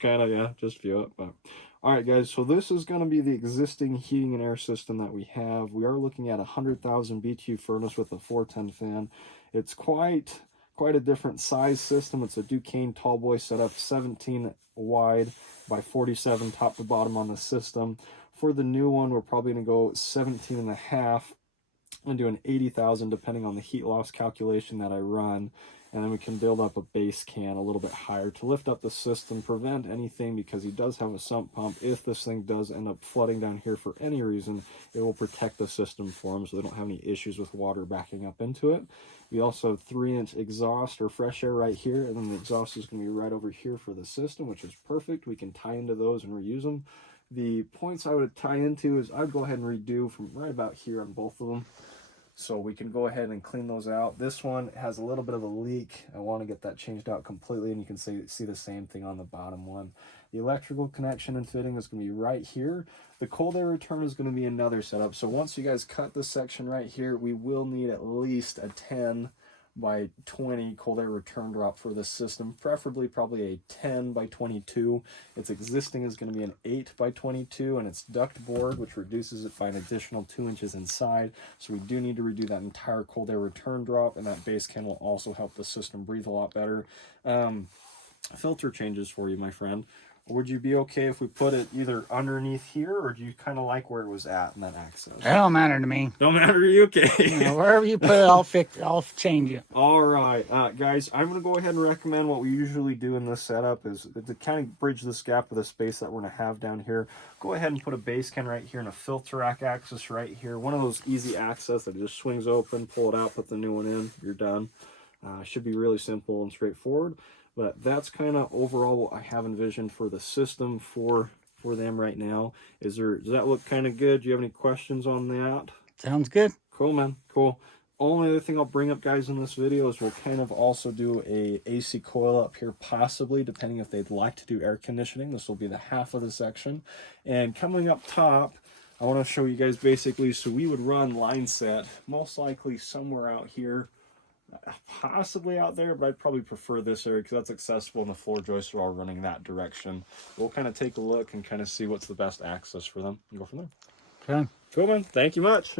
kind of, yeah, just view it. But all right, guys, so this is going to be the existing heating and air system that we have. We are looking at a 100,000 BTU furnace with a 410 fan. It's quite a different size system. It's a Duquesne tallboy setup, 17 wide by 47 top to bottom on the system. For the new one, we're probably going to go 17 and a half and do an 80,000 depending on the heat loss calculation that I run. And then we can build up a base can a little bit higher to lift up the system, prevent anything, because he does have a sump pump. If this thing does end up flooding down here for any reason, it will protect the system for them so they don't have any issues with water backing up into it. We also have 3-inch exhaust or fresh air right here, and then the exhaust is going to be right over here for the system, which is perfect. We can tie into those and reuse them. The points I would tie into is I'd go ahead and redo from right about here on both of them. So we can go ahead and clean those out. This one has a little bit of a leak. I want to get that changed out completely, and you can see the same thing on the bottom one. The electrical connection and fitting is going to be right here. The cold air return is going to be another setup. So once you guys cut this section right here, we will need at least a 10 by 20 cold air return drop for this system, preferably probably a 10 by 22. Its existing is going to be an 8 by 22, and it's duct board, which reduces it by an additional 2 inches inside. So we do need to redo that entire cold air return drop, and that base can will also help the system breathe a lot better. Filter changes for you, my friend. Would you be okay if we put it either underneath here, or do you kind of like where it was at in that access? It don't matter to me. Don't matter to you? Okay. You know, wherever you put it, I'll change it. All right, guys, I'm going to go ahead and recommend what we usually do in this setup is to kind of bridge this gap with the space that we're going to have down here. Go ahead and put a base can right here and a filter rack access right here. One of those easy access that just swings open, pull it out, put the new one in, you're done. Should be really simple and straightforward. But that's kind of overall what I have envisioned for the system for them right now. Does that look kind of good? Do you have any questions on that? Sounds good. Cool, man. Cool. Only other thing I'll bring up, guys, in this video is we'll kind of also do a AC coil up here, possibly, depending if they'd like to do air conditioning. This will be the half of the section. And coming up top, I want to show you guys basically, so we would run line set, most likely somewhere out here, possibly out there, but I'd probably prefer this area because that's accessible and the floor joists are all running that direction. We'll kind of take a look and kind of see what's the best access for them and go from there. Okay. Cool, man. Thank you much.